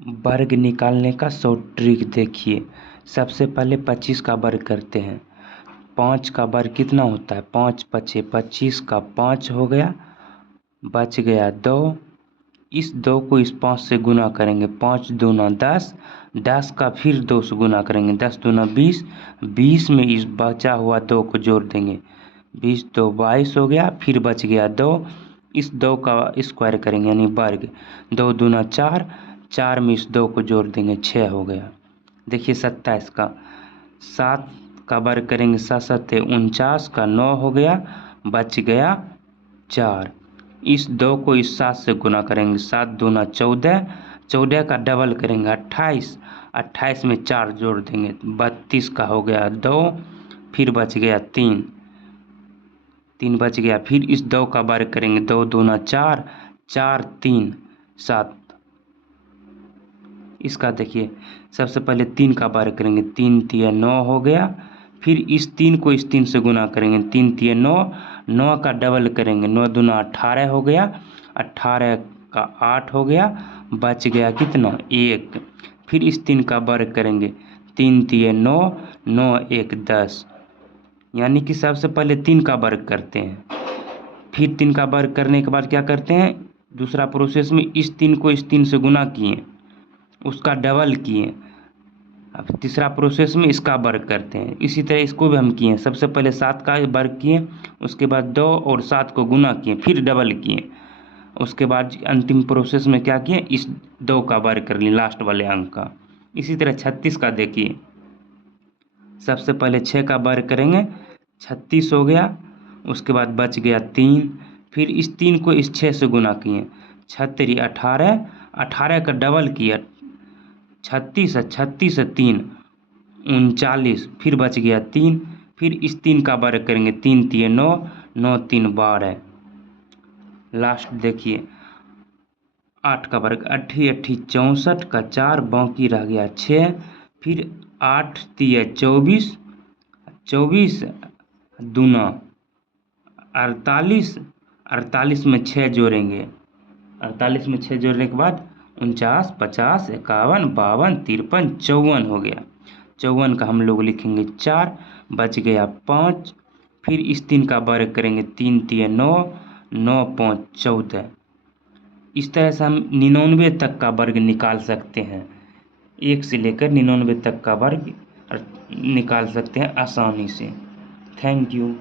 वर्ग निकालने का शॉर्ट ट्रिक देखिए। सबसे पहले 25 का वर्ग करते हैं। 5 का वर्ग कितना होता है? 5 पचे 25 का 5 हो गया, बच गया 2। इस 2 को इस 5 से गुना करेंगे, 5 दूना 10, 10 का फिर 2 से गुना करेंगे, 10 दूना 20, 20 में इस बचा हुआ 2 को जोड़ देंगे, 20 2 22 हो गया, फिर बच गया 2। इस 2 का स्क्वायर करेंगे यानी वर्ग, 2 दूना 4, 4 में इस 2 को जोड़ देंगे, 6 हो गया। देखिए 27 का, 7 का वर्ग करेंगे, 7 7 49 का 9 हो गया, बच गया 4। इस 2 को इस 7 से गुना करेंगे, 7 दूना 14, 14 का डबल करेंगे 28, 28 में 4 जोड़ देंगे, 32 का हो गया 2, फिर बच गया 3, 3 बच गया। फिर इस 2 का वर्ग करेंगे, 2 दूना 4, 4 3 7। इसका देखिए सबसे पहले 3 का वर्ग करेंगे, 3 3 9 हो गया, फिर इस 3 को इस 3 से गुना करेंगे, 3 3 9, 9 का डबल करेंगे, 9 दूना 18 हो गया, 18 का 8 हो गया, बच गया कितना 1। फिर इस 3 का वर्ग करेंगे, 3 3 9, 9 1 10। यानी कि सबसे पहले 3 का वर्ग करते हैं, फिर 3 का वर्ग करने के बाद क्या करते हैं, दूसरा प्रोसेस में इस 3 को इस 3 से गुना किए, उसका डबल किए। अब तीसरा प्रोसेस में इसका वर्ग करते हैं। इसी तरह इसको भी हम किए, सबसे पहले 7 का वर्ग किए, उसके बाद 2 और 7 को गुना किए, फिर डबल किए, उसके बाद अंतिम प्रोसेस में क्या किए, इस 2 का वर्ग कर लिए लास्ट वाले अंक का। इसी तरह 36 का देखिए, सबसे पहले 6 का वर्ग करेंगे, 36 हो गया, उसके बाद बच गया 3, फिर इस 3 को इस 6 से गुना किए, 36 18, 18 का डबल किया, 36 36 3 39, फिर बच गया 3, फिर इस 3 का वर्ग करेंगे, 3 3 9, 9 3 12। लास्ट देखिए 8 का वर्ग, 8 8 64 का 4, बाकी रह गया 6, फिर 8 3 24, 24 दूना 48, 48 में 6 जोड़ेंगे, 48 में 6 जोड़ने के बाद 49 50 51 52 53 54 हो गया। 54 का हम लोग लिखेंगे 4, बच गया 5, फिर इस 3 का वर्ग करेंगे, 3 3 9, 9 5 14। इस तरह से हम 99 तक का वर्ग निकाल सकते हैं, 1 से लेकर 99 तक का वर्ग निकाल सकते हैं आसानी से। Thank you.